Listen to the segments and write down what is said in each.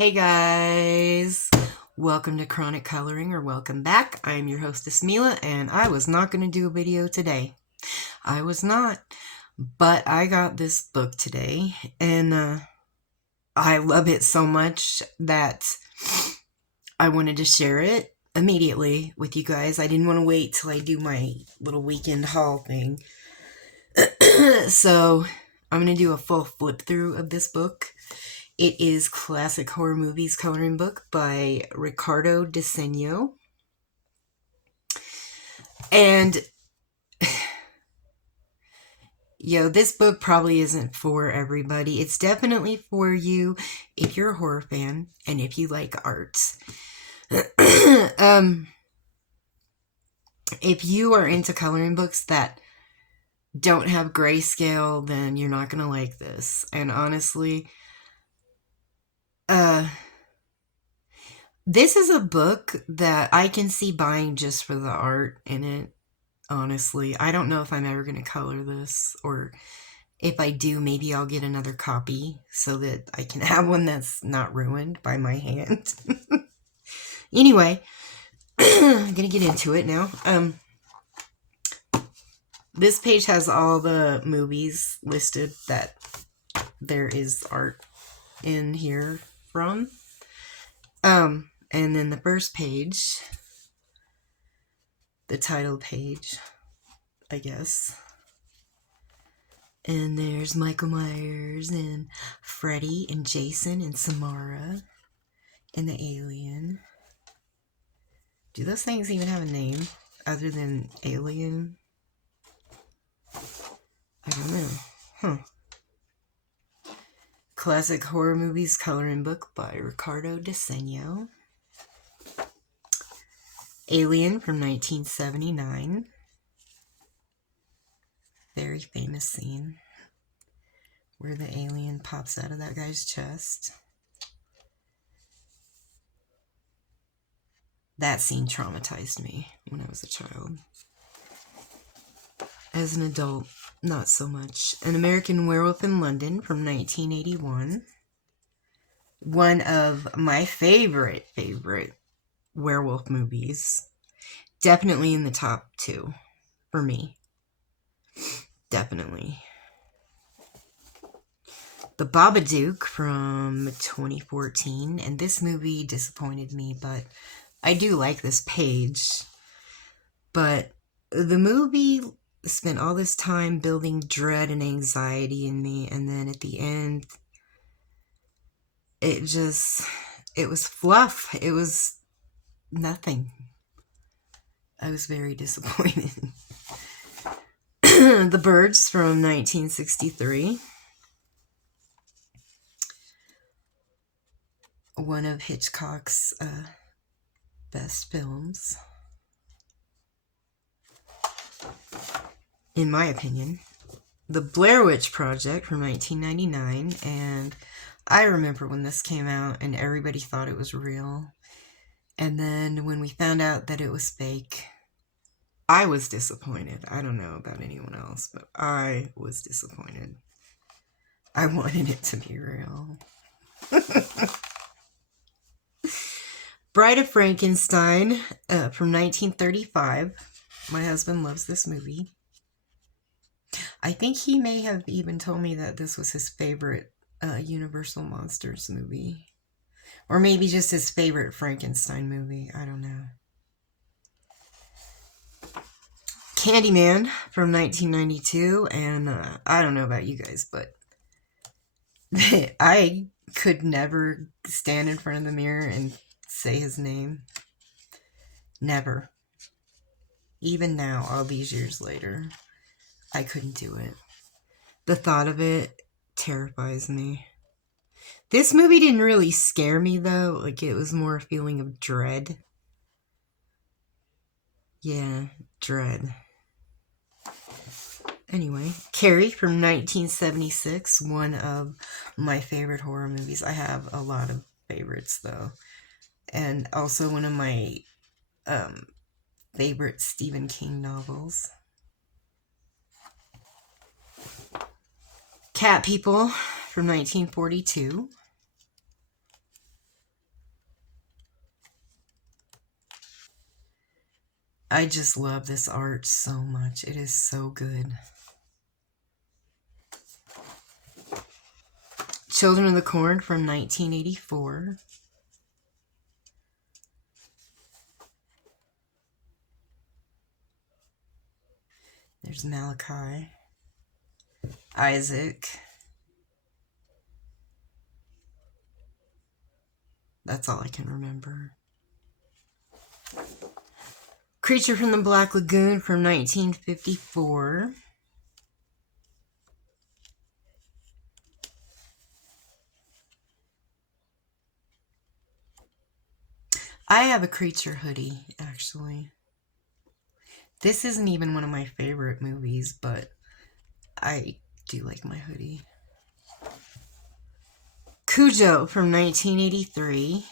Hey guys, welcome to Chronic Coloring, or welcome back. I'm your hostess Mila, and I was not going to do a video today. I was not, but I got this book today, and I love it so much that I wanted to share it immediately with you guys. I didn't want to wait till I do my little weekend haul thing. So I'm going to do a full flip through of this book. It is Classic Horror Movies Coloring Book by Ricardo Diseno. And, this book probably isn't for everybody. It's definitely for you if you're a horror fan and if you like art. If you are into coloring books that don't have grayscale, then you're not going to like this. And honestly, this is a book that I can see buying just for the art in it, honestly. I don't know if I'm ever going to color this, or if I do, maybe I'll get another copy so that I can have one that's not ruined by my hand. Anyway, I'm going to get into it now. This page has all the movies listed that there is art in here from. And then the first page, the title page, I guess. And there's Michael Myers and Freddy and Jason and Samara and the alien. Do those things even have a name other than alien? I don't know. Huh. Classic Horror Movies Coloring Book by Ricardo Diseno. Alien from 1979. Very famous scene where the alien pops out of that guy's chest. That scene traumatized me when I was a child. As an adult, not so much. An American Werewolf in London from 1981. One of my favorite werewolf movies. Definitely in the top 2 for me. Definitely. The Babadook from 2014. And this movie disappointed me, but I do like this page. But the movie spent all this time building dread and anxiety in me, and then at the end, it was fluff. It was nothing. I was very disappointed. The Birds from 1963. One of Hitchcock's best films, in my opinion. The Blair Witch Project from 1999, and I remember when this came out and everybody thought it was real. And then when we found out that it was fake, I was disappointed. I don't know about anyone else, but I was disappointed. I wanted it to be real. Bride of Frankenstein from 1935. My husband loves this movie. I think he may have even told me that this was his favorite Universal Monsters movie. Or maybe just his favorite Frankenstein movie. I don't know. Candyman from 1992. And I don't know about you guys, but I could never stand in front of the mirror and say his name. Never. Even now, all these years later, I couldn't do it. The thought of it terrifies me. This movie didn't really scare me, though. Like, it was more a feeling of dread. Yeah, dread. Anyway, Carrie from 1976. One of my favorite horror movies. I have a lot of favorites, though. And also one of my favorite Stephen King novels. Cat People from 1942. I just love this art so much. It is so good. Children of the Corn from 1984. There's Malachi. Isaac. That's all I can remember. Creature from the Black Lagoon from 1954. I have a Creature hoodie, actually. This isn't even one of my favorite movies, but I do like my hoodie. Cujo from 1983.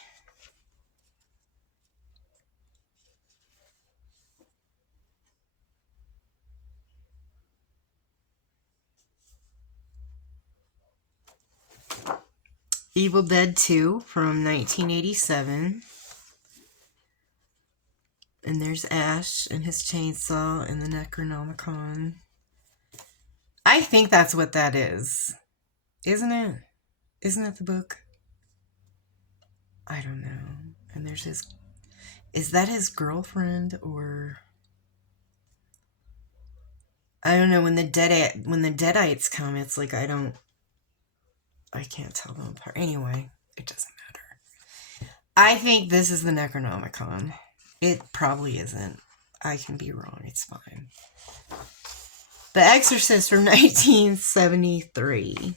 Evil Dead 2 from 1987. And there's Ash and his chainsaw and the Necronomicon. I think that's what that is. Isn't it? Isn't it the book? I don't know. And there's his... Is that his girlfriend or... I don't know. When the Deadites come, it's like I can't tell them apart. Anyway, it doesn't matter. I think this is the Necronomicon. It probably isn't. I can be wrong. It's fine. The Exorcist from 1973.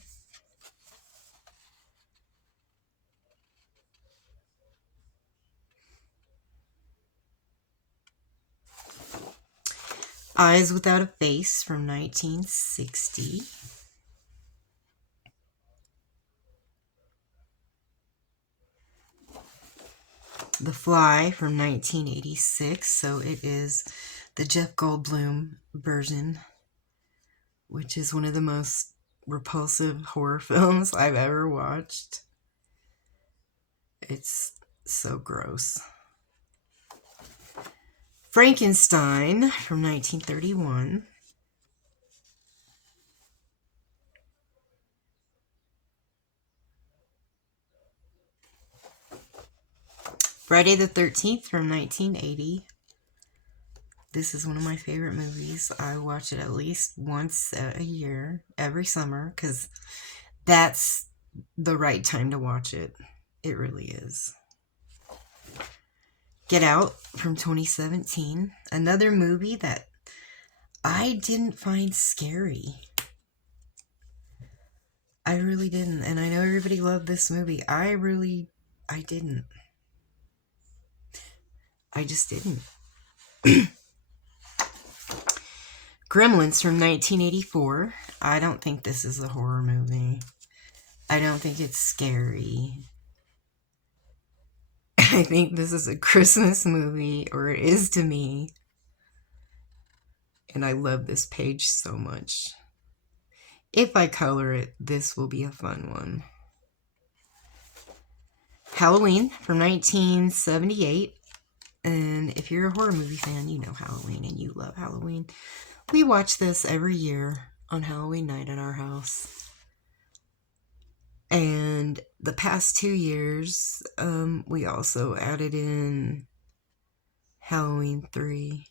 Eyes Without a Face from 1960. The Fly from 1986. So it is the Jeff Goldblum version, which is one of the most repulsive horror films I've ever watched. It's so gross. Frankenstein from 1931. Friday the 13th from 1980. This is one of my favorite movies. I watch it at least once a year, every summer, because that's the right time to watch it. It really is. Get Out from 2017. Another movie that I didn't find scary. I really didn't. And I know everybody loved this movie. I didn't. I just didn't. Gremlins from 1984. I don't think this is a horror movie. I don't think it's scary. I think this is a Christmas movie, or it is to me. And I love this page so much. If I color it, this will be a fun one. Halloween from 1978. And if you're a horror movie fan, you know Halloween and you love Halloween. We watch this every year on Halloween night at our house. And the past 2 years, we also added in Halloween 3.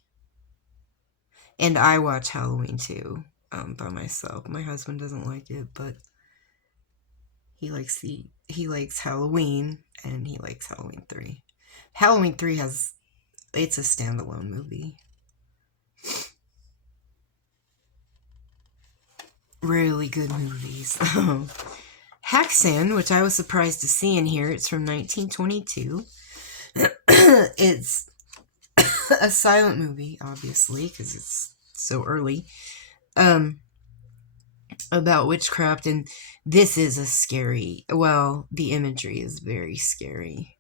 And I watch Halloween 2 by myself. My husband doesn't like it, but he likes Halloween and he likes Halloween 3. Halloween 3 it's a standalone movie. Really good movies. Haxan, which I was surprised to see in here. It's from 1922. It's a silent movie, obviously, because it's so early. About witchcraft, and this is a scary... Well, the imagery is very scary.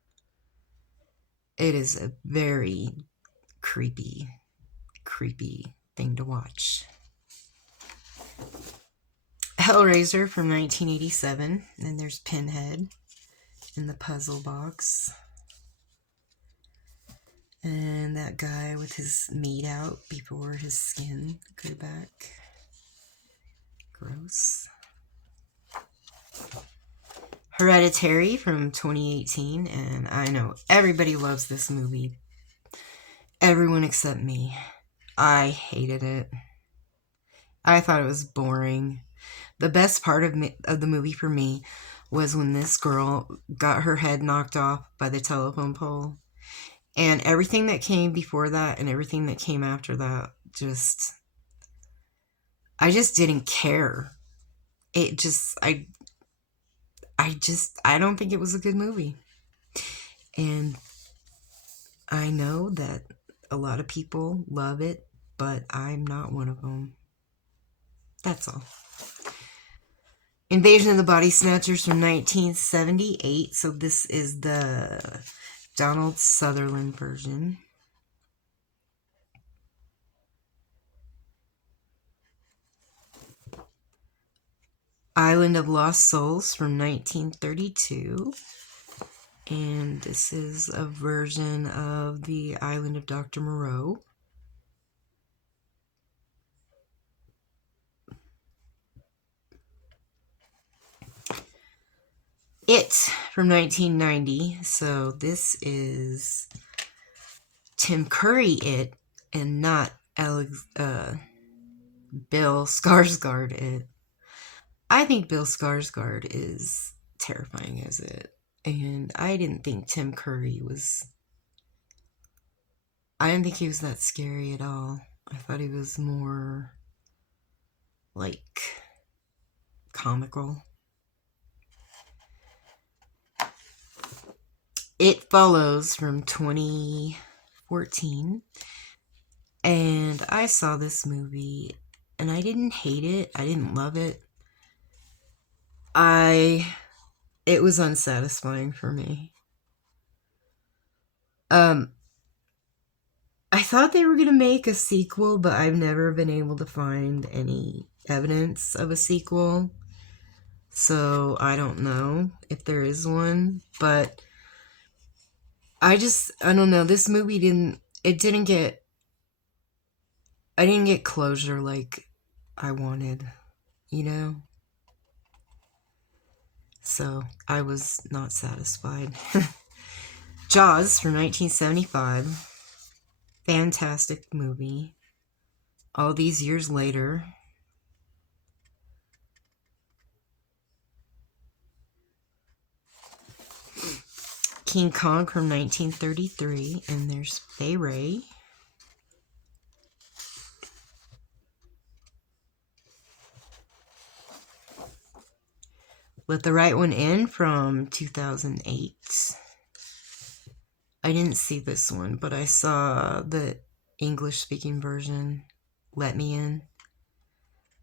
It is a very creepy thing to watch. Hellraiser from 1987, and there's Pinhead in the puzzle box. And that guy with his meat out before his skin grew back. Gross. Hereditary from 2018, and I know everybody loves this movie. Everyone except me. I hated it. I thought it was boring. The best part of the movie for me was when this girl got her head knocked off by the telephone pole. And everything that came before that and everything that came after that, I just didn't care. I don't think it was a good movie. And I know that a lot of people love it, but I'm not one of them. That's all. Invasion of the Body Snatchers from 1978. So this is the Donald Sutherland version. Island of Lost Souls from 1932. And this is a version of the Island of Dr. Moreau. It from 1990. So this is Tim Curry It and not Bill Skarsgård It. I think Bill Skarsgård is terrifying as It. And I didn't think Tim Curry was... I didn't think he was that scary at all. I thought he was more... like... comical. It Follows from 2014. And I saw this movie and I didn't hate it. I didn't love it. It was unsatisfying for me. I thought they were going to make a sequel, but I've never been able to find any evidence of a sequel. So I don't know if there is one, but I don't know. This movie I didn't get closure like I wanted, you know? So I was not satisfied. Jaws from 1975. Fantastic movie. All these years later. King Kong from 1933. And there's Fay Wray. Let the Right One In from 2008. I didn't see this one, but I saw the English-speaking version, Let Me In.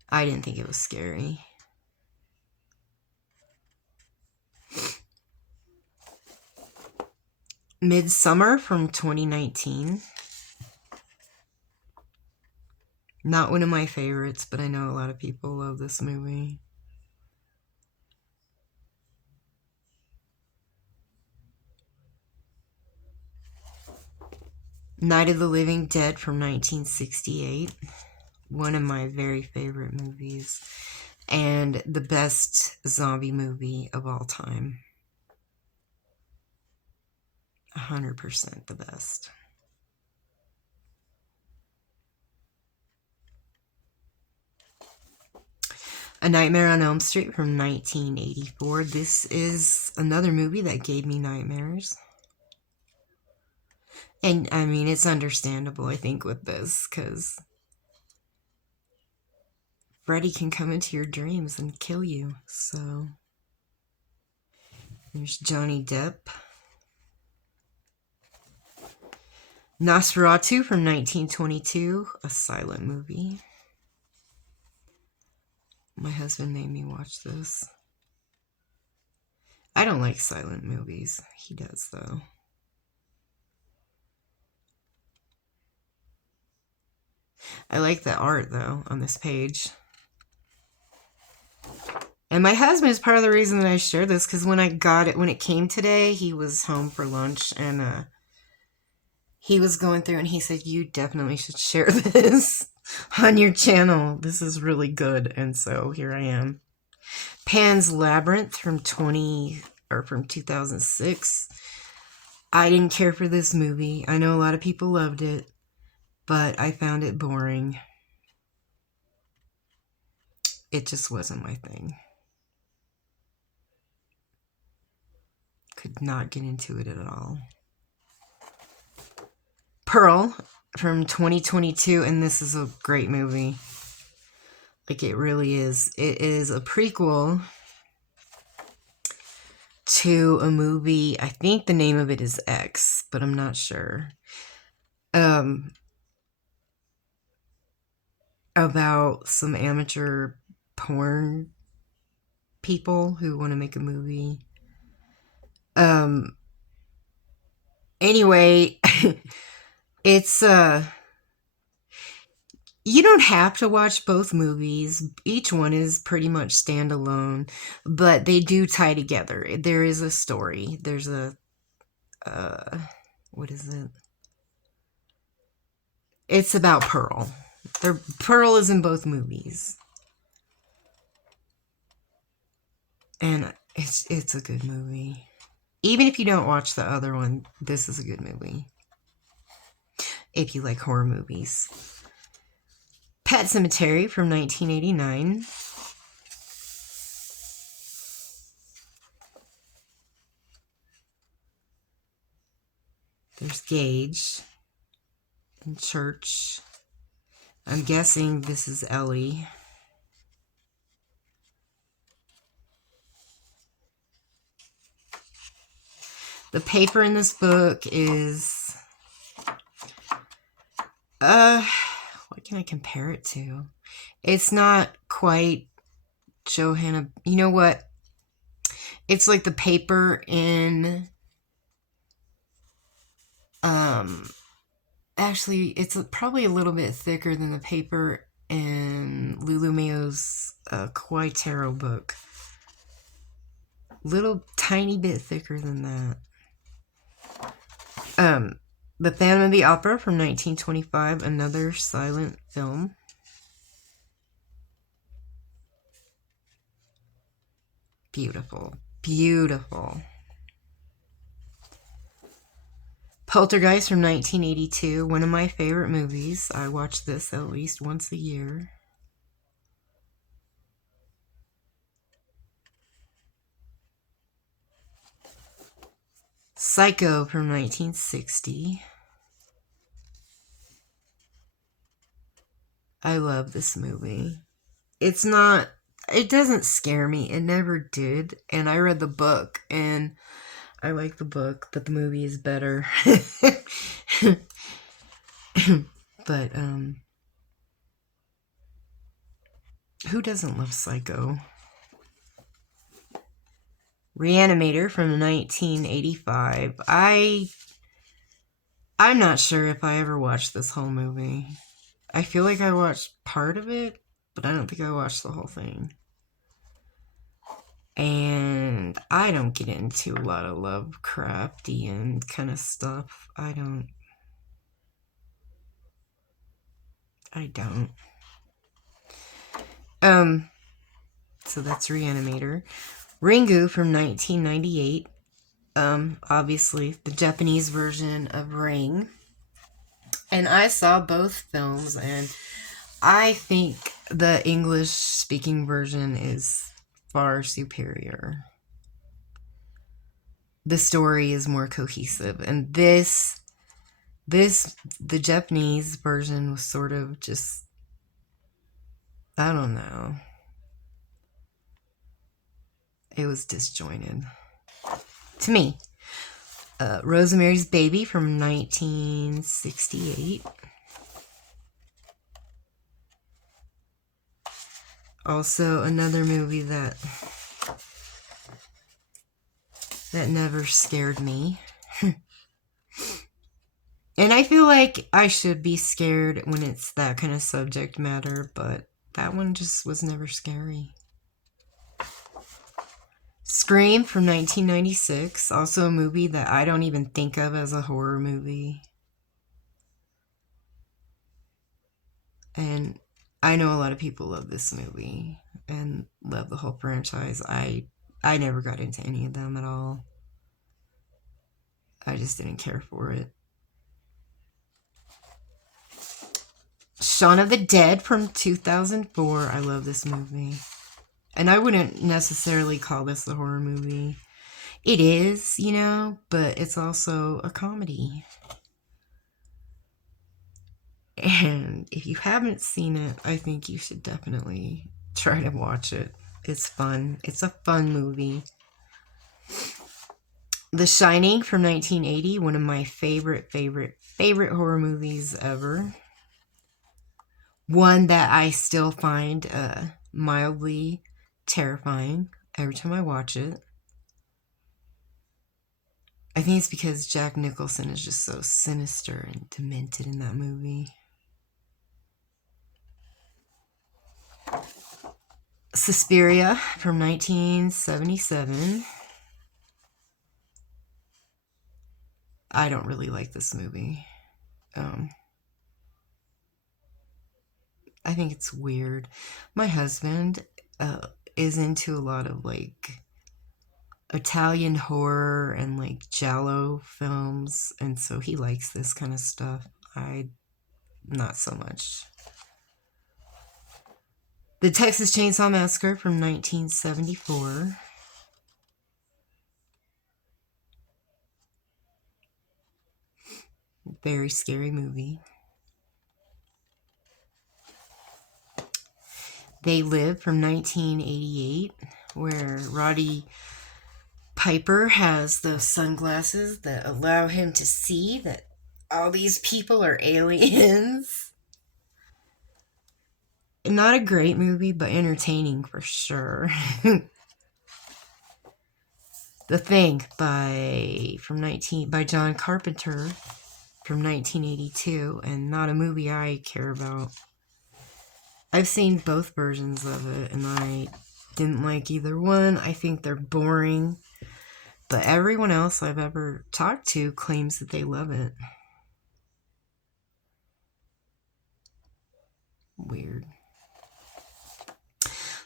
I didn't think it was scary. Midsummer from 2019. Not one of my favorites, but I know a lot of people love this movie. Night of the Living Dead from 1968. One of my very favorite movies. And the best zombie movie of all time. 100% the best. A Nightmare on Elm Street from 1984. This is another movie that gave me nightmares. And, I mean, it's understandable, I think, with this, because Freddy can come into your dreams and kill you, so... There's Johnny Depp. Nosferatu from 1922, a silent movie. My husband made me watch this. I don't like silent movies. He does, though. I like the art, though, on this page. And my husband is part of the reason that I shared this, because when it came today, he was home for lunch, and he was going through and he said, you definitely should share this on your channel. This is really good. And so here I am. Pan's Labyrinth from 2006. I didn't care for this movie. I know a lot of people loved it, but I found it boring. It just wasn't my thing. Could not get into it at all. Pearl from 2022, and this is a great movie. Like, it really is. It is a prequel to a movie. I think the name of it is X, but I'm not sure. About some amateur porn people who want to make a movie. Anyway, it's you don't have to watch both movies. Each one is pretty much standalone, but they do tie together. There is a story. There's a what is it? It's about Pearl. Pearl is in both movies. And it's a good movie. Even if you don't watch the other one, this is a good movie. If you like horror movies. Pet Sematary from 1989. There's Gage in church. I'm guessing this is Ellie. The paper in this book is, what can I compare it to? It's not quite Johanna, you know what? It's like the paper in, actually, it's probably a little bit thicker than the paper in Lulu Mayo's Kawaii Tarot book. Little tiny bit thicker than that. The Phantom of the Opera from 1925, another silent film. Beautiful. Beautiful. Poltergeist from 1982, one of my favorite movies. I watch this at least once a year. Psycho from 1960. I love this movie. It doesn't scare me. It never did. And I read the book, and I like the book, but the movie is better. But, who doesn't love Psycho? Reanimator from 1985. I'm not sure if I ever watched this whole movie. I feel like I watched part of it, but I don't think I watched the whole thing. And I don't get into a lot of Lovecraftian kind of stuff. I don't. So that's Reanimator. Ringu from 1998. Obviously the Japanese version of Ring. And I saw both films, and I think the English-speaking version is far superior. The story is more cohesive, and the Japanese version was sort of just, I don't know. It was disjointed. To me. Rosemary's Baby from 1968. Also another movie that never scared me. And I feel like I should be scared when it's that kind of subject matter, but that one just was never scary. Scream from 1996, also a movie that I don't even think of as a horror movie. And I know a lot of people love this movie and love the whole franchise. I never got into any of them at all. I just didn't care for it. Shaun of the Dead from 2004. I love this movie. And I wouldn't necessarily call this a horror movie. It is, you know, but it's also a comedy. And if you haven't seen it, I think you should definitely try to watch it. It's fun. It's a fun movie. The Shining from 1980, one of my favorite horror movies ever. One that I still find mildly terrifying every time I watch it. I think it's because Jack Nicholson is just so sinister and demented in that movie. Suspiria from 1977. I don't really like this movie. I think it's weird. My husband is into a lot of like Italian horror and like giallo films, and so he likes this kind of stuff. I not so much. The Texas Chainsaw Massacre from 1974. Very scary movie. They Live from 1988, where Roddy Piper has those sunglasses that allow him to see that all these people are aliens. Not a great movie, but entertaining for sure. The Thing by John Carpenter from 1982, and not a movie I care about. I've seen both versions of it, and I didn't like either one. I think they're boring. But everyone else I've ever talked to claims that they love it. Weird.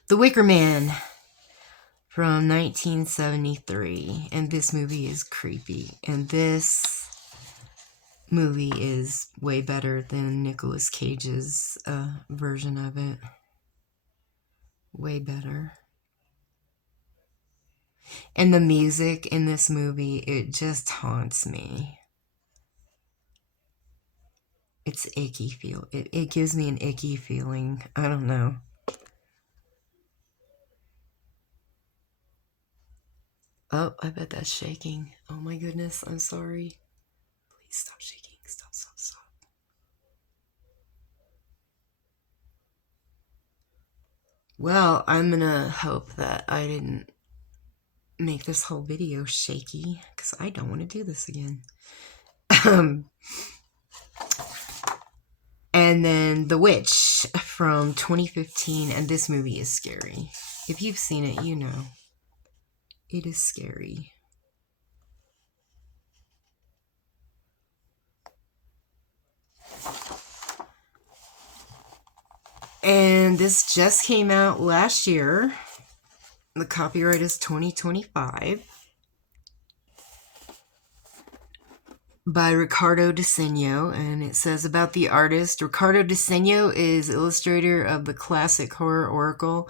The Wicker Man from 1973. And this movie is creepy. And this movie is way better than Nicolas Cage's version of it. Way better. And the music in this movie, it just haunts me. It's icky feel. It gives me an icky feeling. I don't know. Oh, I bet that's shaking. Oh my goodness, I'm sorry. Please stop shaking. Stop. Well, I'm gonna hope that I didn't make this whole video shaky, because I don't want to do this again. And then The Witch from 2015, and this movie is scary. If you've seen it, you know. It is scary. And this just came out last year. The copyright is 2025. By Ricardo Diseno, and it says about the artist. Ricardo Diseno is illustrator of the classic horror oracle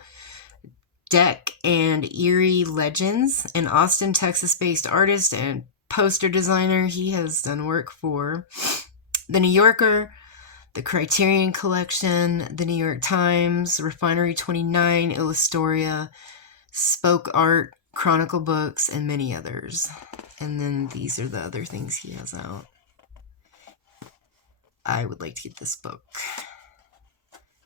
Deck and Eerie Legends, an Austin, Texas-based artist and poster designer. He has done work for The New Yorker, the Criterion Collection, The New York Times, Refinery 29, Illustoria, Spoke Art, Chronicle Books, and many others. And then these are the other things he has out. I would like to get this book.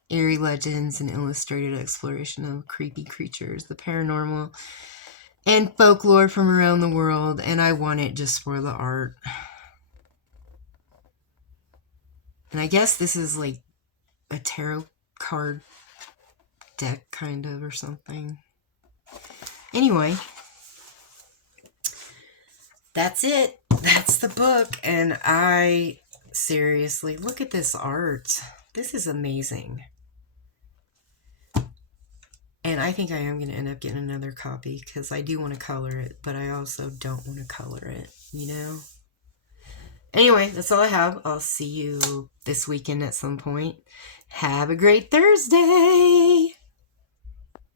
Eerie Legends, an illustrated exploration of creepy creatures, the paranormal, and folklore from around the world. And I want it just for the art. And I guess this is like a tarot card deck, kind of, or something. Anyway, that's it. That's the book. And I seriously, look at this art. This is amazing. And I think I am going to end up getting another copy because I do want to color it, but I also don't want to color it, you know? Anyway, that's all I have. I'll see you this weekend at some point. Have a great Thursday!